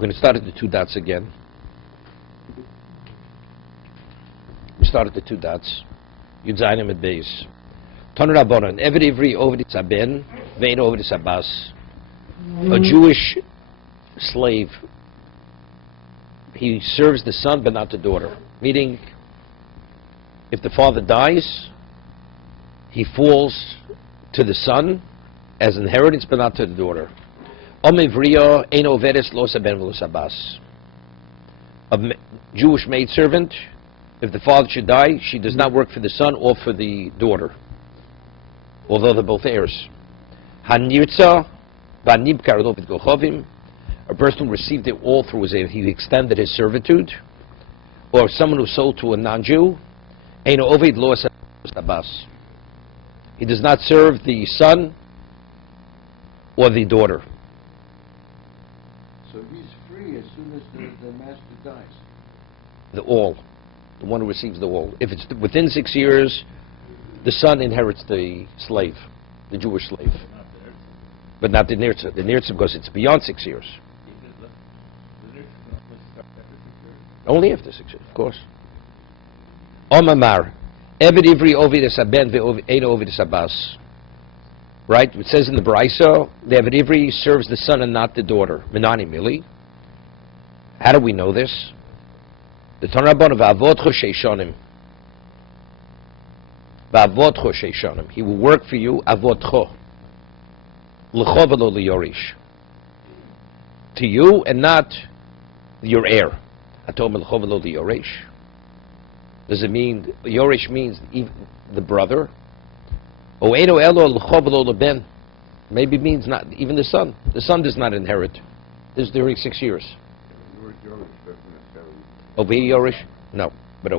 We're going to start at the 2 dots again. We start at the 2 dots. Yud Zayinim at base. Tanu Rabbanan, Eved Ivri Oved Saben, Vein Oved Sabas. A Jewish slave, he serves the son but not the daughter. Meaning, if the father dies, he falls to the son as inheritance but not to the daughter. A Jewish maidservant, if the father should die, she does not work for the son or for the daughter, although they're both heirs. A person who received it all through his, he extended his servitude, or someone who sold to a non-Jew, he does not serve the son or the daughter. So he's free as soon as the master dies. The one who receives the all. If it's within 6 years, the son inherits the slave, the Jewish slave. But not the nirtza. The nirtza, because it's beyond 6 years. Only after 6 years, of course. Omamar, Eved Ivri Ovid Esaben ve'Ein Ovid Esabas. Right? It says in the Brisa, the Eved Ivri serves the son and not the daughter. Menani Mili. How do we know this? The Tanrabban of Avotcho Sheishonim. Va'avotcho Sheishonim. He will work for you, Avotcho. L'cho v'lo liyorish. To you and not your heir. Atom l'cho v'lo liyorish. Does it mean, Yorish means even the brother? O'eno elo l'cho v'lo leben. Maybe it means not even the son. The son does not inherit. This is during 6 years. Over Yorish? No. But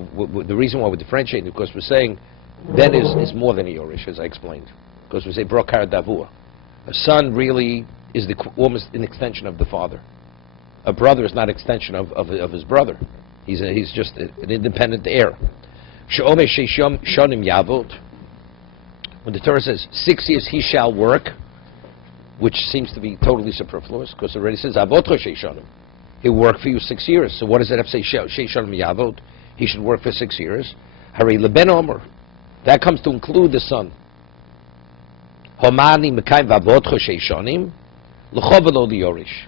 the reason why we differentiate is because we're saying Ben is more than a Yorish, as I explained. Because we say Brokar Davua. A son really is almost an extension of the father. A brother is not an extension of his brother. He's just an independent heir. When the Torah says 6 years he shall work, which seems to be totally superfluous, because it already says Avotcho sheishonim. He'll work for you 6 years. So what does that have to say? Sheishonim yavot. He should work for 6 years. Hari leben omer. That comes to include the son. Homani mekayim v'avotcho sheishonim l'cho v'lo liyorish.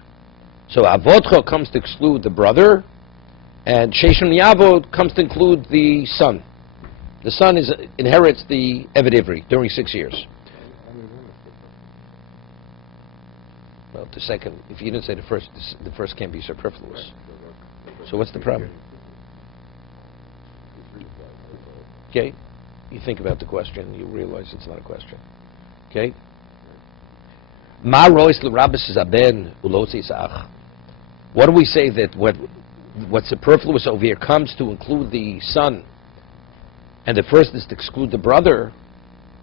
So avotcho comes to exclude the brother, and sheishonim yavot comes to include the son. The son inherits the Eved Ivri during 6 years. Well, the second, if you didn't say the first can't be superfluous. So what's the problem? Okay? You think about the question, you realize it's not a question. Okay? What do we say that what's superfluous over here comes to include the son, and the first is to exclude the brother?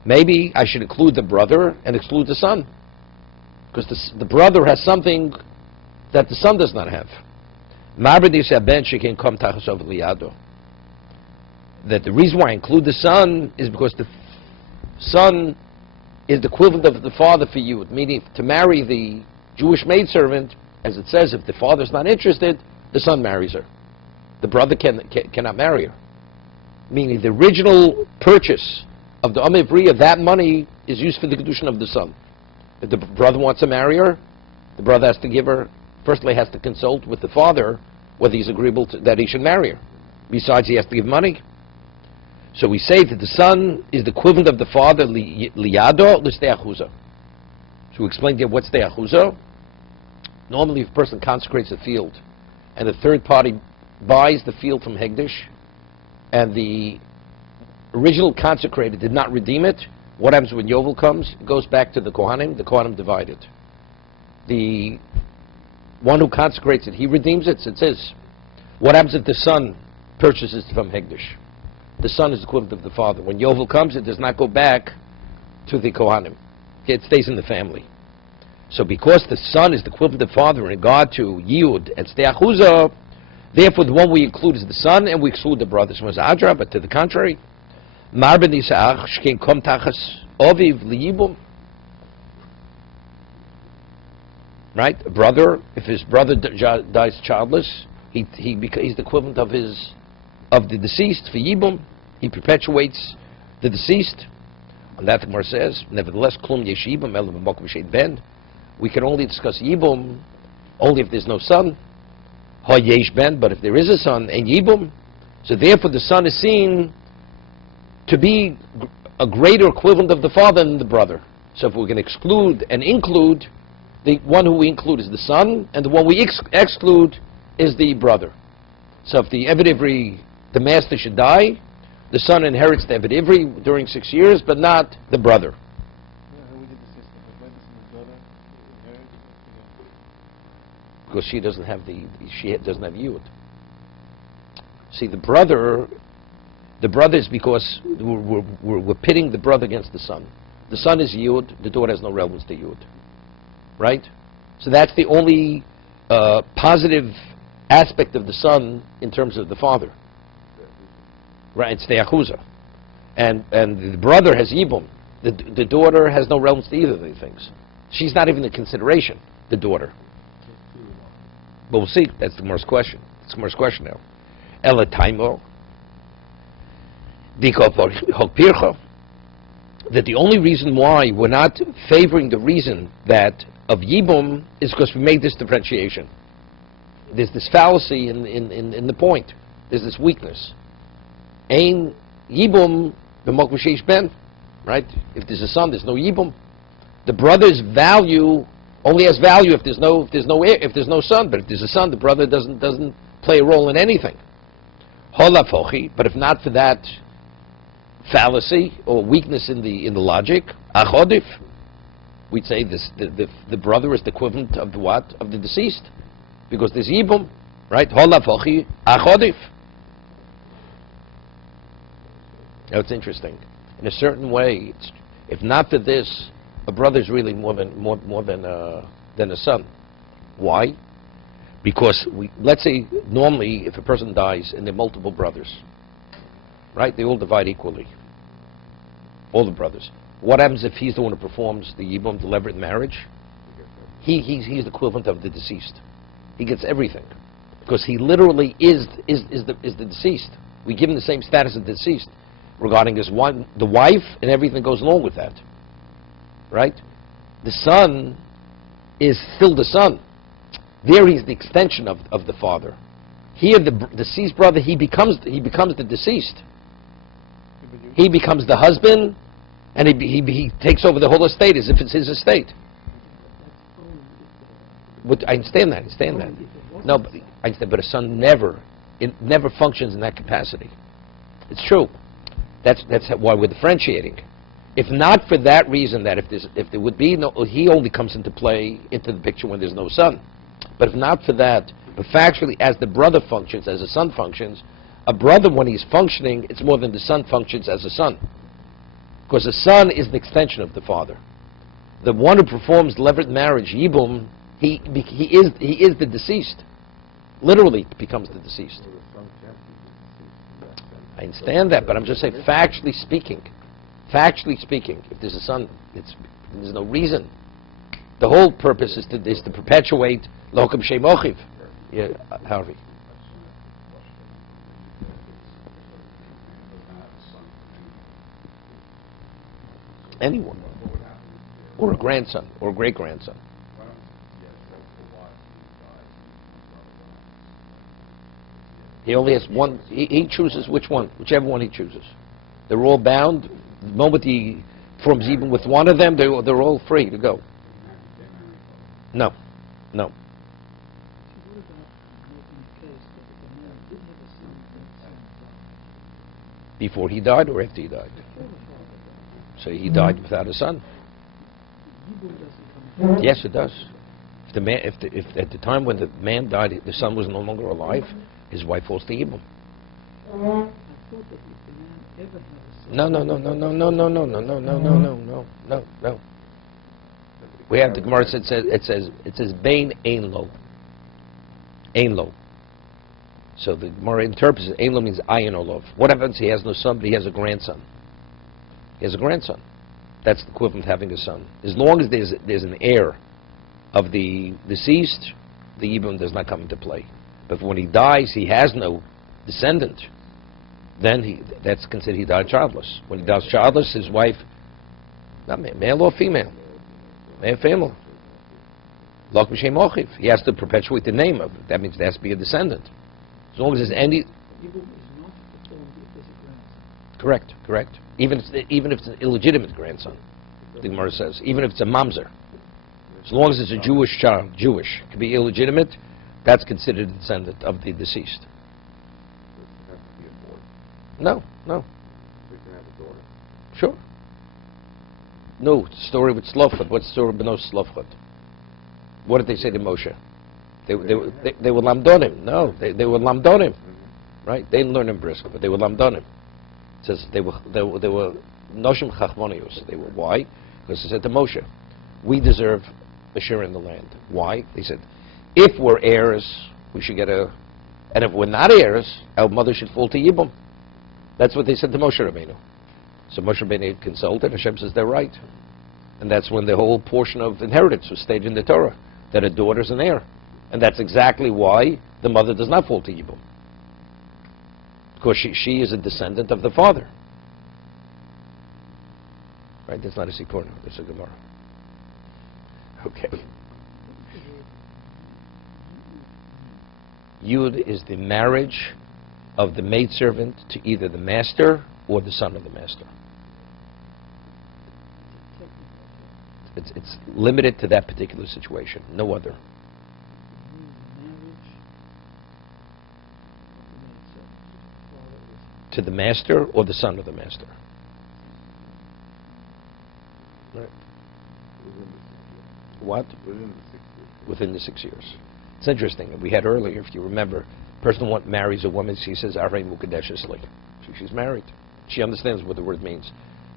Maybe I should include the brother and exclude the son, because the brother has something that the son does not have. That the reason why I include the son is because the son is the equivalent of the father for you, meaning to marry the Jewish maidservant, as it says, if the father's not interested, the son marries her. The brother cannot marry her. Meaning the original purchase of the Amivri of that money is used for the kiddushin of the son. If the brother wants to marry her, the brother has to give her, firstly has to consult with the father whether he's agreeable that he should marry her. Besides, he has to give money. So we say that the son is the equivalent of the father, liyado l'steachuza. So we explained here what's steachuza. Normally, if a person consecrates a field, and the third party buys the field from Hegdish, and the original consecrator did not redeem it, what happens when Yovel comes? It goes back to the Kohanim divide it. The one who consecrates it, he redeems it, so it says. What happens if the son purchases it from Hegdish? The son is equivalent of the father. When Yovel comes, it does not go back to the Kohanim. It stays in the family. So because the son is the equivalent of the father in regard to Yud and Steachuza, therefore the one we include is the son, and we exclude the brothers. But to the contrary, Marben Yisach shkein kom tachas oviv liyibum. right? A brother, if his brother dies childless, he's the equivalent of the deceased. For Yibum, he perpetuates the deceased. And that the Gemara says, nevertheless, klum yeshibum elu b'mokum she'ein ben. We can only discuss Yibum only if there's no son. Ha yesh ben, but if there is a son, and Yibum, so therefore the son is seen to be a greater equivalent of the father than the brother. So if we're going to exclude and include, the one who we include is the son, and the one we exclude is the brother. So if the Eved Ivri, the master, should die, the son inherits the Eved Ivri during 6 years, but not the brother. Because she doesn't have Yud. See, the brother is because we're pitting the brother against the son. The son is Yud, the daughter has no relevance to Yud. Right? So that's the only positive aspect of the son in terms of the father. Right? It's the Yahuza. And the brother has Yibum. The daughter has no relevance to either of these things. She's not even a consideration, the daughter. But we'll see. That's the Gemara's question. It's the Gemara's question now. Ela taimo. That the only reason why we're not favoring the reason that of Yibum is because we made this differentiation. There's this fallacy in the point. There's this weakness. Ein Yibum b'mokum she'ein ben, right? If there's a son, there's no Yibum. The brother's value only has value if there's no son. But if there's a son, the brother doesn't play a role in anything. But if not for that fallacy or weakness in the logic, achodif, we'd say the brother is the equivalent of the what? Of the deceased, because there's Yibum, right? Holafochi achodif. Now it's interesting. In a certain way, if not for this, a brother is really more than a son. Why? Because let's say normally if a person dies and there are multiple brothers, right? They all divide equally. All the brothers. What happens if he's the one who performs the Yibum, the levirate marriage? He's the equivalent of the deceased. He gets everything because he literally is the deceased. We give him the same status as the deceased regarding the wife, and everything goes along with that. Right? The son is still the son. There he's the extension of the father. Here the deceased brother, he becomes the deceased. He becomes the husband, and he takes over the whole estate as if it's his estate. I understand that. No, but I understand. But a son never functions in that capacity. It's true. That's why we're differentiating. If not for that reason, that if there would be no, he only comes into the picture when there's no son. But if not for that, but factually, as the brother functions, as the son functions, a brother, when he's functioning, it's more than the son functions as a son. Because the son is an extension of the father. The one who performs levirate marriage, Yibum, he is the deceased. Literally becomes the deceased. I understand that, but I'm just saying, factually speaking, if there's a son, there's no reason. The whole purpose is to perpetuate lokum shei mochiv. Yeah, Harvey. Anyone, or a grandson, or a great grandson. He only has one. He chooses whichever one he chooses. They're all bound. The moment he forms even with one of them, they're all free to go. No. Before he died or after he died? So he died without a son. Yes, it does. If at the time when the man died, the son was no longer alive, his wife falls to Yibum. No. We have the Gemara. It says Bain Ein Lo. So the Gemara interprets it. Ein Lo means Ayin Olov. What happens? He has no son, but he has a grandson. That's the equivalent of having a son. As long as there's an heir, of the deceased, the Yibum does not come into play. But when he dies, he has no descendant. Then that's considered he died childless. When he dies childless, his wife, not male or female, male female, Lok B'Shem Ochiv. He has to perpetuate the name of it. That means there has to be a descendant. As long as there's any... Correct. Even if it's an illegitimate grandson, the Gemara says. Even if it's a mamzer. As long as it's a Jewish child, it can be illegitimate, that's considered a descendant of the deceased. No. Sure. No, story with Slofchot. What's the story with no Slofchot? What did they say to Moshe? They were lamdonim. No, they were lamdonim. Right? They didn't learn in Brisk, but they were lamdonim. It says they were noshim chachmonius. They were, why? Because they said to Moshe, we deserve a share in the land. Why? They said, if we're heirs, we should get a, and if we're not heirs, our mother should fall to Yibum. That's what they said to Moshe Rabbeinu. So Moshe Rabbeinu consulted, Hashem says they're right. And that's when the whole portion of inheritance was stated in the Torah, that a daughter's an heir. And that's exactly why the mother does not fall to Yibum. Because she is a descendant of the father. Right, that's not a Sikorno, that's a Gemara. Okay. Yud is the marriage of the maidservant to either the master or the son of the master. It's limited to that particular situation, no other. To the master or the son of the master. Right. What? Within the 6 years. It's interesting. We had earlier, if you remember, a person marries a woman, she says, Arei Mukadeshesli. She's married. She understands what the word means.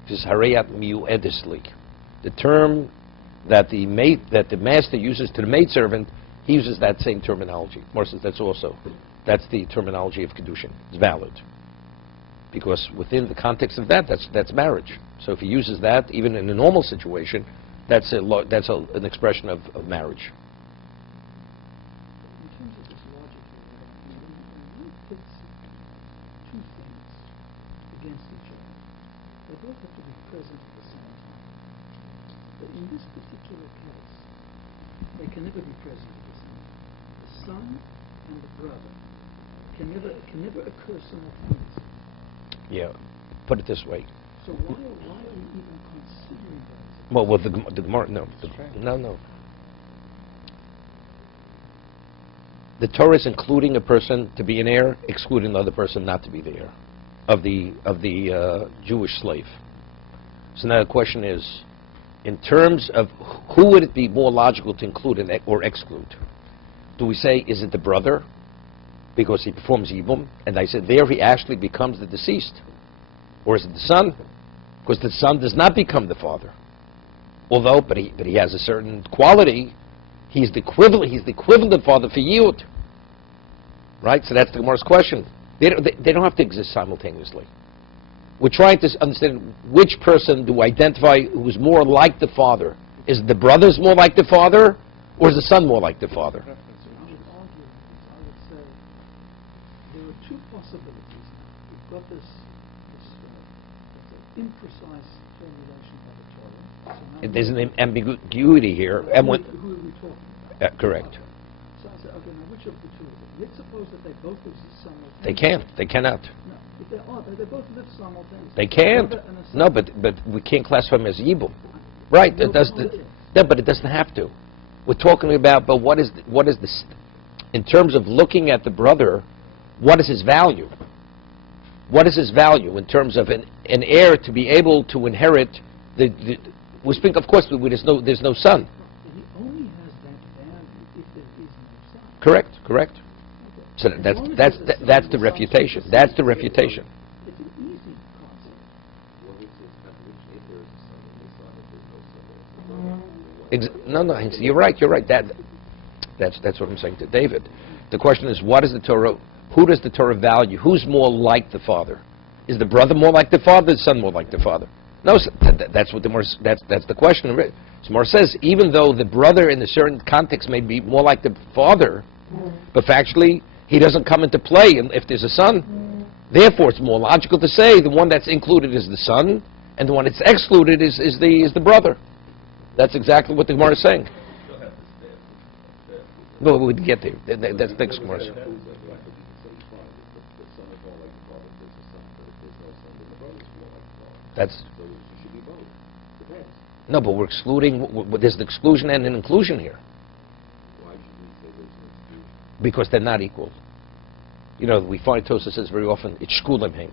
She says, Hareyat Miuedesli. The term that the master uses to the maidservant, he uses that same terminology. More says that's the terminology of kiddushin. It's valid. Because within the context of that's marriage. So if he uses that, even in a normal situation, that's an expression of marriage. In terms of this logic here, when you put two things against each other, they both have to be present at the same time. But in this particular case, they can never be present at the same time. The son and the brother can never occur simultaneously. Yeah, put it this way. So why are we even considering that? Well, the Gemara, no. No. The Torah is including a person to be an heir, excluding the other person not to be the heir of the Jewish slave. So now the question is, in terms of who would it be more logical to include or exclude? Do we say, is it the brother? Because he performs Yibum, and I said there he actually becomes the deceased. Or is it the son? Because the son does not become the father. Although, but he has a certain quality, he's the equivalent father for Yud. Right? So that's the Gemara's question. They don't have to exist simultaneously. We're trying to understand which person do we identify who's more like the father. Is the brothers more like the father, or is the son more like the father? Two possibilities. You've got this imprecise formulation by the Torah. So There's an ambiguity here. And who are we talking about? Correct. So I said, okay, now which of the two? Let's suppose that they both exist simultaneously. They can't. They cannot. No, if they both live simultaneously. They can't. No, but we can't classify them as Yibum. Right. It does. No, but it doesn't have to. We're talking about, but what is this? In terms of looking at the brother, what is his value? What is his value in terms of an heir to be able to inherit we speak, of course, there's no son. He only has that value if there is no son. Correct. Okay. So that's the refutation. That's the refutation. It's an easy concept. No, you're right. That's what I'm saying to David. The question is, what is the Torah? Who does the Torah value? Who's more like the father? Is the brother more like the father? Is the son more like the father? No, that's what the Gemara, that's the question. The Gemara says, even though the brother in a certain context may be more like the father, but factually he doesn't come into play if there's a son. Therefore, it's more logical to say the one that's included is the son, and the one that's excluded is the brother. That's exactly what the Gemara is saying. No, we would get there. That's next Gemara. That's no, but we're excluding. There's an exclusion and an inclusion here. Because they're not equal. You know, we find Tosa says very often, it's shkulim heim.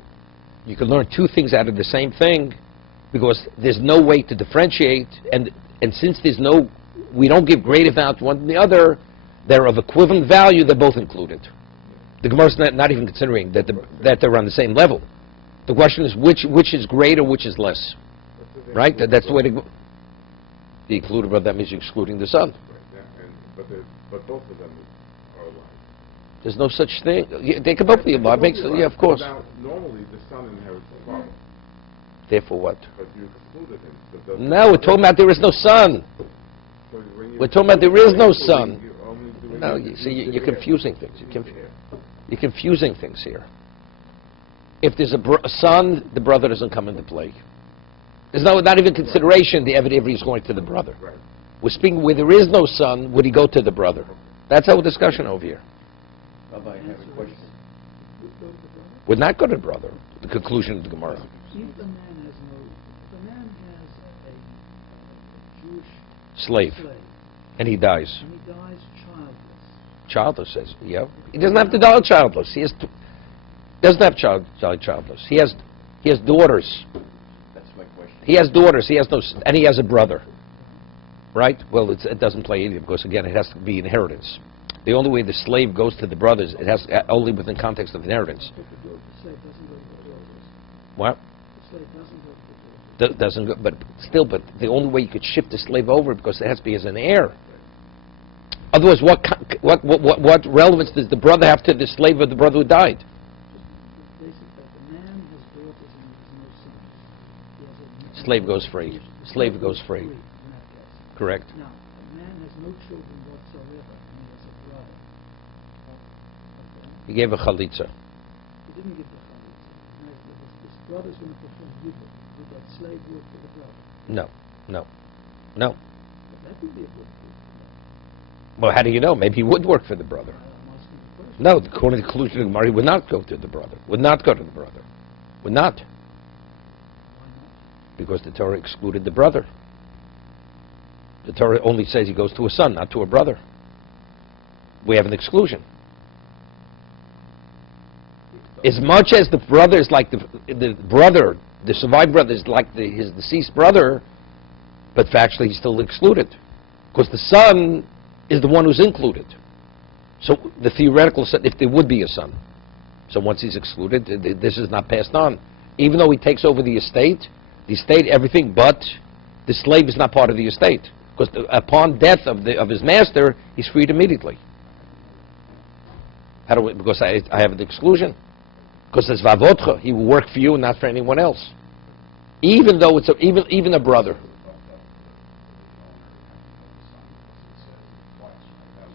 You can learn two things out of the same thing because there's no way to differentiate, and since we don't give greater value to one than the other, they're of equivalent value, they're both included. The Gemara's not even considering that they're on the same level. The question is which is greater, which is less. Right? That's the way to go. The included brother, that means you're excluding the son. Right, but both of them are alive. There's no such thing. They can both be alive. Yeah, of course. Now, normally the son inherits the father. Therefore what? But you excluded him. So No, we're talking about there is no son. We're talking about there is no son. No, you're confusing things. You're confusing things here. If there's a son, the brother doesn't come into play. There's not even consideration the evidence is going to the brother. Right. We're speaking where there is no son, would he go to the brother? That's our discussion over here. Abbi, I have a question. Would not go to the brother. The conclusion of the Gemara. If the man has a Jewish Slave. And he dies. and he dies childless, Childless, says. Yeah. He doesn't have to die childless. He doesn't have childless. He has daughters. That's my question. He has daughters. And he has a brother. Right? Well, it doesn't play either because again, it has to be inheritance. The only way the slave goes to the brothers, it has only within context of inheritance. the slave doesn't go to the daughters. What? The slave doesn't go to the daughters. Doesn't go, but the only way you could shift the slave over because it has to be as an heir. Otherwise, what relevance does the brother have to the slave of the brother who died? Just the basic fact, the man has daughters and he has no sons. He has a Slave goes free. Slave goes free. in that case. Correct. Now, a man has no children whatsoever, and he has a brother. Okay? He gave a chalitza. He didn't give the chalitza. Now, his brother's going to perform yibum. Would that slave work for the brother? No. But that would be a good proof. Well, how do you know? Maybe he would work for the brother. I'm asking the question. No, according to the conclusion of the Gemara, he would not go to the brother. Would not go to the brother. Would not. Why not? Because the Torah excluded the brother. The Torah only says he goes to a son, not to a brother. We have an exclusion. As much as the brother is like the survived brother is like his deceased brother, but factually he's still excluded. Because the son is the one who's included. So the theoretical son, if there would be a son. So once he's excluded, this is not passed on. Even though he takes over the estate, everything, but the slave is not part of the estate. Because upon death of his master, he's freed immediately. How do we? Because I have the exclusion. Because it's vavotcha, he will work for you and not for anyone else. Even though it's even a brother.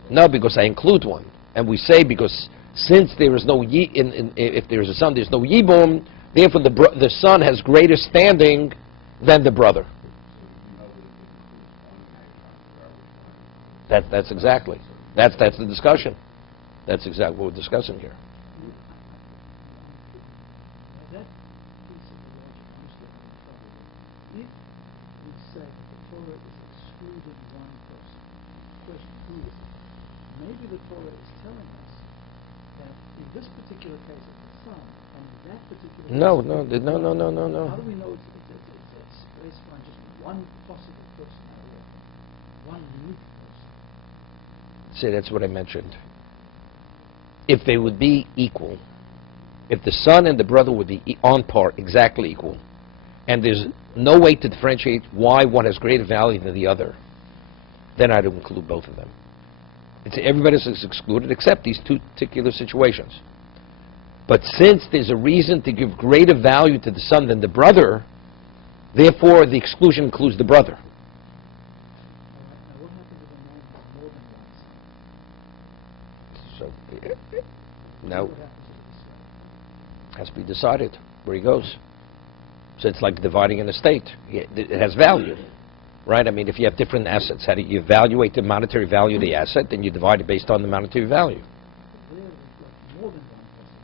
No, because I include one, and we say because since there is no if there is a son, there's no yibum. Therefore, the son has greater standing than the brother. That's exactly. That's the discussion. That's exactly what we're discussing here. Now, that piece of the logic I'm still having trouble with. If we say that the Torah is excluding one person, question who is it? Maybe the Torah is telling us that in this particular case it's the son, and in that particular case No. How do we know it's based on just one possible personality, one unique person? See, that's what I mentioned. If they would be equal, if the son and the brother would be on par, exactly equal, and there's no way to differentiate why one has greater value than the other, then I'd include both of them. Everybody is excluded except these two particular situations. But since there's a reason to give greater value to the son than the brother, Therefore, the exclusion includes the brother. All right, now what happens if a man has more than one son? So, no, What happens to the slave? has to be decided where he goes. So it's like dividing an estate. It has value, right? I mean, if you have different assets, how do you evaluate the monetary value of the asset? Then you divide it based on the monetary value. There is like more than one person.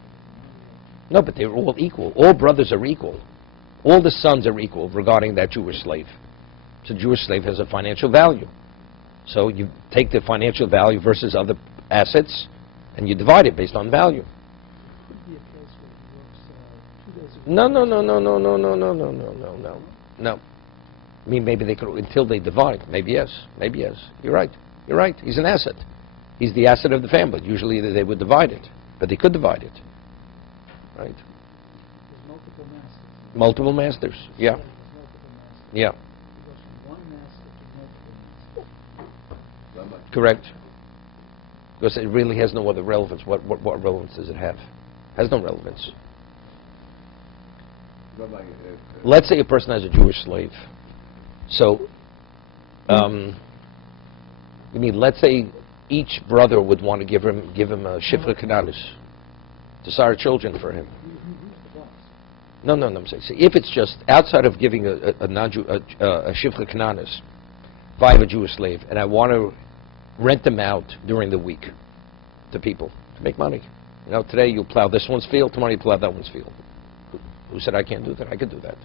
No, but they're all equal. All brothers are equal. All the sons are equal regarding that Jewish slave. So Jewish slave has a financial value. So you take the financial value versus other assets, and you divide it based on value. Could be a case where he works 2 days a week. No. I mean, maybe they could, until they divide. Maybe yes. You're right. He's an asset. He's the asset of the family. Usually they would divide it, but they could divide it. Right? There's multiple masters. Multiple masters. Yeah. There's multiple masters. Yeah. He goes from one master to multiple masters. Rabbi, Correct. Because it really has no other relevance. What relevance does it have? Has no relevance. Rabbi, Let's say a person has a Jewish slave. So, let's say each brother would want to give him a shifra kananis to sire children for him. Who's the boss? No, I'm saying, see, if it's just outside of giving a shifra kananis, if I have a Jewish slave and I want to rent them out during the week to people to make money. Today you'll plow this one's field, tomorrow you plow that one's field. Who said I can't do that? I could do that.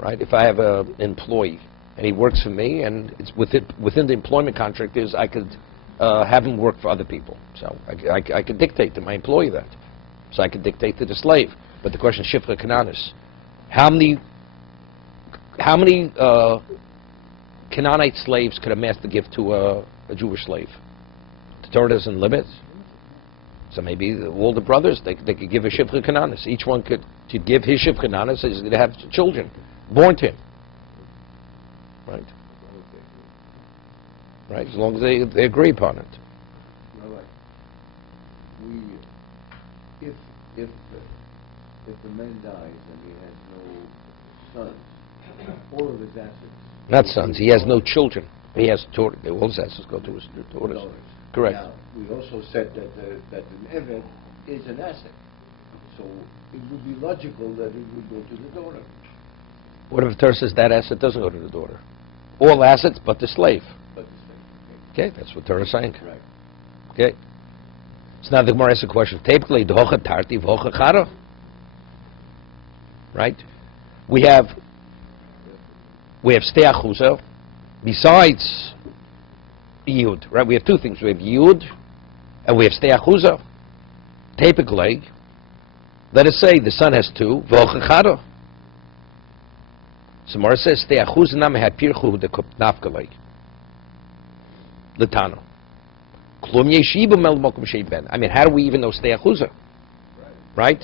Right? If I have an employee and he works for me and it's within the employment contract is I could have him work for other people. So I could dictate to my employee that. So I could dictate to the slave. But the question is shifra kananis. How many Canaanite slaves could a master give to a Jewish slave? The Torah doesn't limit. So maybe all the brothers, they could give a shifra kananis. Each one could give his shifra kananis. He's going to have children born to him. Right? Right, as long as they agree upon it. Rabbi, if the man dies and he has no sons, all of his assets. Not sons. He has no children. He has daughters. All his assets go to his daughters. Correct. Now, we also said that an eved is an asset. So it would be logical that it would go to the daughter. What if the Torah says that asset doesn't go to the daughter? All assets but the slave. But the slave, Okay, that's what Torah is saying. okay. Right. Okay. So now the Gemara asks a question. Typically, d'hocha tarti v'hocha chara. Right? We have stei achusa besides yud. Right? We have two things. We have yud and we have stei achusa. Typically, let us say the son has two v'hocha chara. So Gemara says stei achusa nam ha'pirchu dekop nafkalei. L'tano. I mean, how do we even know stei achusa? Right?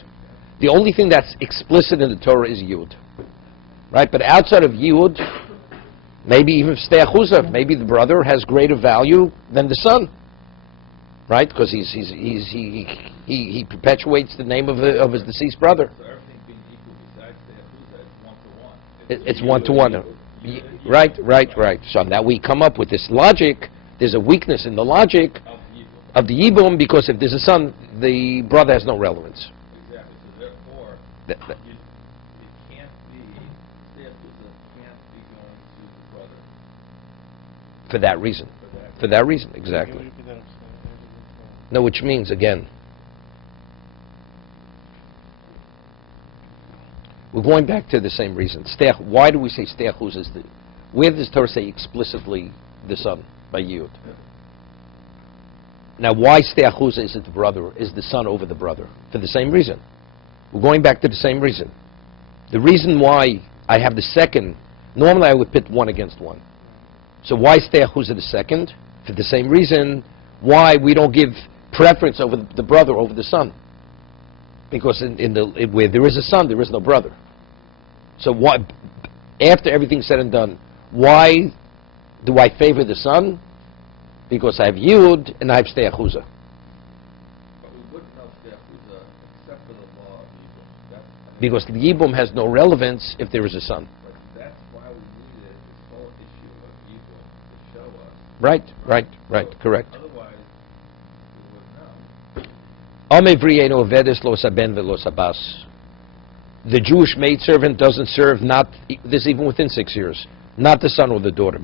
The only thing that's explicit in the Torah is Yud. Right? But outside of Yud, maybe even stei achusa, maybe the brother has greater value than the son. Right? Because he perpetuates the name of his deceased brother. So everything being equal besides stei achusa, it's 1-to-1. It's 1-to-1. Right. So now we come up with this logic. There's a weakness in the logic of the Yibum because if there's a son, the brother has no relevance. Exactly. So therefore, That- it can't be, stei achusa can't be going to the brother For that reason. for that. For that reason, exactly. No, which means, again, we're going back to the same reason. Why do we say stei achusa? Where does Torah say explicitly the son by Yud? Now, why stei achusa is it the brother, is the son over the brother? For the same reason. We're going back to the same reason. The reason why I have the second, normally I would pit one against one. So why stei achusa the second? For the same reason why we don't give preference over the brother over the son. Because where there is a son, there is no brother. So why, after everything's said and done, why do I favor the son? Because I have Yud and I have stei achusa. But we wouldn't know stei achusa except for the law of Yibum. Because the Yibum has no relevance if there is a son. But Right, correct. Otherwise, we wouldn't know. The Jewish maidservant doesn't serve, not this even within 6 years, not the son or the daughter.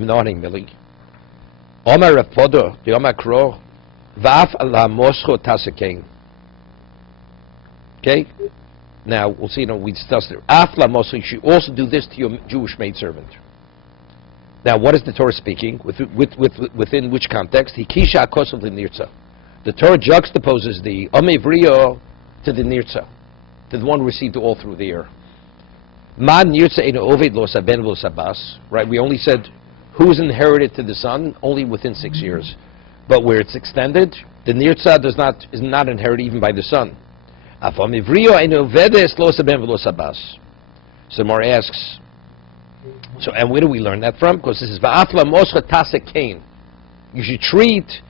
Okay? Now, we'll see, we discussed it. You should also do this to your Jewish maidservant. Now, what is the Torah speaking? Within which context? The Torah juxtaposes the Amevriyo to the Nirtza, to the one who received all through the air. Right? We only said who is inherited to the son only within 6 years. But where it's extended, the Nirtza is not inherited even by the son. So Mar asks, so, and where do we learn that from? Because this is Va'afla Moscha Tasekain. You should treat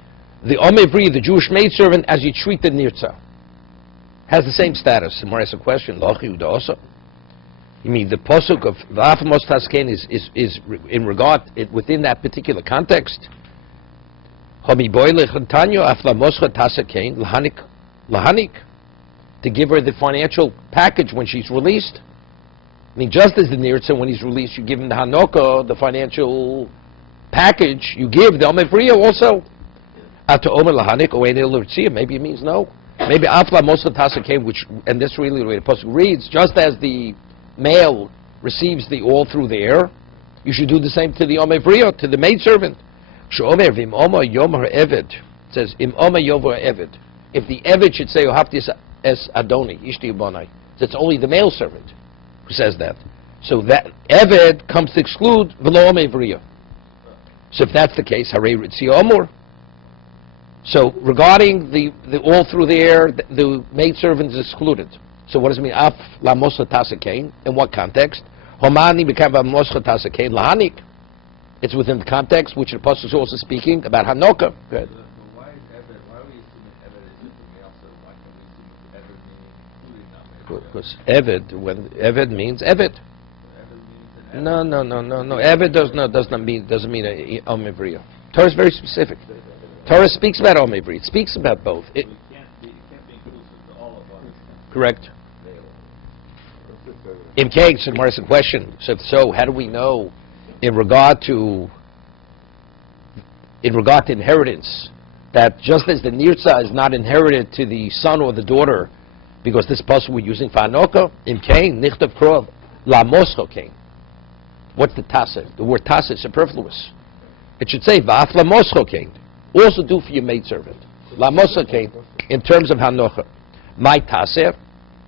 the Omevri, the Jewish maidservant, as you treat the Nirtza. Has the same status. So Mar asks a question, you mean the posuk of Va'afla Moscha Tasekain is in regard, within that particular context? Lahanik, to give her the financial package when she's released. I mean, just as the Nirtza, when he's released, you give him the Hanukkah, the financial package, you give the Omevriya also. Maybe it means no. Maybe Afla Moshe Tasakeh, which, and this really the way the Pasuk reads, just as the male receives the all through the air, you should do the same to the Omevriya, to the maidservant. It says, Im Omer Yomer Eved. If the Eved should say, Ohaptis es Adoni, Ishti Ubonai, it's only the male servant who says that. So that Eved comes to exclude V'lo Omevriya. So if that's the case, Harei Ritzi Omor. So regarding the all through the air, the maidservant is excluded. So what does it mean? Af la moscha tasakain. In what context? Homani became a moscha tasakain lahanik. It's within the context which the apostle is also speaking about Hanukkah. Go ahead. Why is Eved? Why are we assuming Eved is just a male? So why can't we assume Eved meaning including not male? Because Eved, when Eved means Eved. No. Eved doesn't mean a Omevriya. Torah is very specific. Torah speaks about Omevriya. It speaks about both. It can't be inclusive to all of us. Correct. In case, and Mar's a question. So how do we know in regard to inheritance that just as the Nirtza is not inherited to the son or the daughter, because this person we're using for Hanukkah, in Cain, Nichtav Krov, La Moscho Cain. What's the Taseh? The word Taseh is superfluous. It should say, Va'af La Moscho Cain. Also do for your maidservant. La Moscho Cain, in terms of Hanukkah. My Taseh,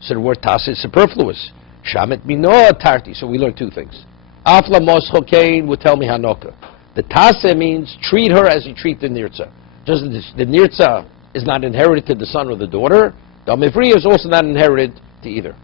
so the word Taseh is superfluous. Shamet Minoah Tarti, so we learn two things. Af La Moscho Cain would tell me Hanukkah. The Taseh means treat her as you treat the Nirtza. Just as the Nirtza is not inherited to the son or the daughter, the Omevriya is also not inherited to either.